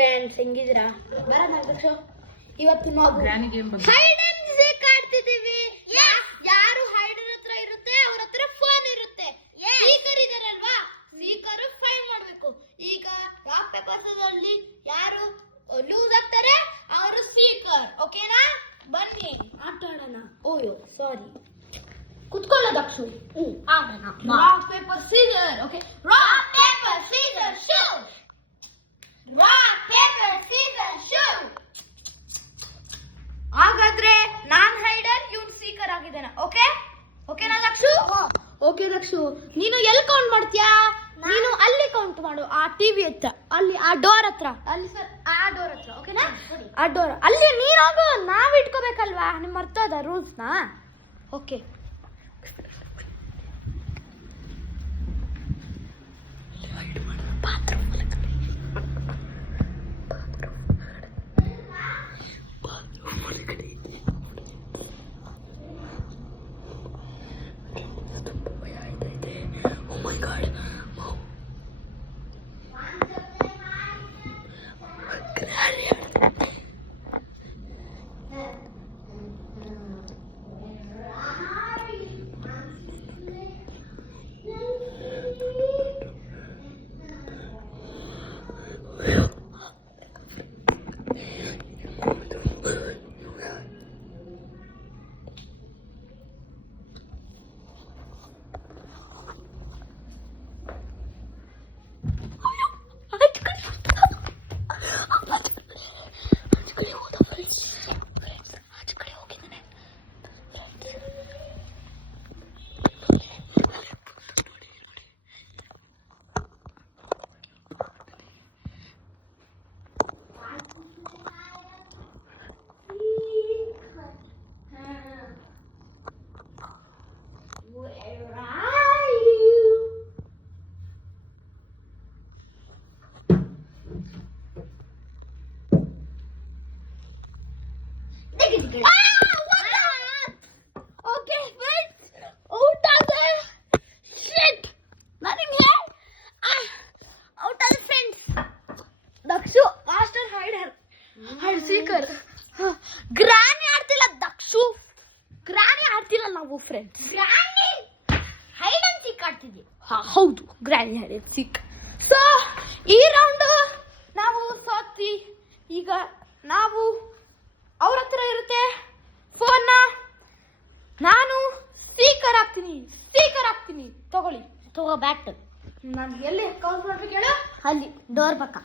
Friends, ಹೆಂಗಿದ್ದೀರಾ? ಬರೋಣ ಇವತ್ತು ನಾವು ಹೈಡ್ ಅಂಡ್ ಸೀಕ್ ಆಡ್ತಿದ್ದೀವಿ. ಯಾರು ಹೈಡರ್ ಹತ್ರ ಇರುತ್ತೆ ಅವ್ರ ಹತ್ರ ಫೋನ್ ಇರುತ್ತೆ. ಸೀಕರ್ ಇದಾರಲ್ವಾ, ಸೀಕರ್ ಫೈಂಡ್ ಮಾಡ್ಬೇಕು. ಈಗ ರಾಕ್ ಪೇಪರ್ ಅಲ್ಲಿ ಯಾರು ಲೂಸ್ ಆಗ್ತಾರೆ ಅವರು ಸೀಕರ್. ಓಕೆನಾ? ಬನ್ನಿ ಆಟ ಆಡೋಣ. ಓಯೋ ಸಾರಿ, ಕುತ್ಕೊಳ್ಳೋ ದಕ್ಷು. ಆಡೋಣ. Rock paper scissor. Okay, rock paper scissor shoot. Rock paper scissor shoot. ಹಾಗಾದ್ರೆ ನಾನ್ ಹೈಡರ್, ಇವ್ನು ಸೀಕರ್ ಆಗಿದ್ದಾನೆ. ಓಕೆ ಓಕೆನಾ ದಕ್ಷು? ಓಕೆ ದಕ್ಷು, ನೀನು ಎಲ್ಲಿ ಕೌಂಟ್ ಮಾಡ್ತೀಯಾ? ನೀನು ಅಲ್ಲಿ ಕೌಂಟ್ ಮಾಡು, ಆ ಟಿವಿ ಹತ್ರ, ಅಲ್ಲಿ ಆ ಡೋರ್ ಹತ್ರ, ಅಲ್ಲಿ ಸರ್ ಆ ಡೋರ್ ಹತ್ರ. ಓಕೆನಾ? ಆ ಡೋರ್ ಅಲ್ಲಿ ನೀರಾಗು, ನಾವ್ ಇಟ್ಕೋಬೇಕಲ್ವಾ? ನಿಮ್ ಮರ್ತೋದ ರೂಲ್ಸ್ನ? Okay. Dakshu master hider, hide seeker. Granny ಆಡ್ತಿಲ್ಲ ದಕ್ಷು, ಗ್ರಾನಿ ಆಡ್ತಿಲ್ಲ ನಾವು friends. Granny hide and seek ಆಡ್ತಿದ್ವಿ. ಹೌದು, granny hide and seek. So ಈ ರೌಂಡ್ ನಾವು ಸೋತ್ವಿ. ಈಗ ನಾವು ಅವ್ರ ಹತ್ರ ಇರುತ್ತೆ ಫೋನ್ನ, ನಾನು ಸ್ಪೀಕರ್ ಹಾಕ್ತೀನಿ. ತಗೊಳ್ಳಿ, ತಗೋ ಬ್ಯಾಟ್. ನಾನು ಎಲ್ಲಿ ಕೌಂಟ್ ಮಾಡ್ಬೇಕು ಹೇಳು? ಅಲ್ಲಿ ಡೋರ್ ಪಕ್ಕ.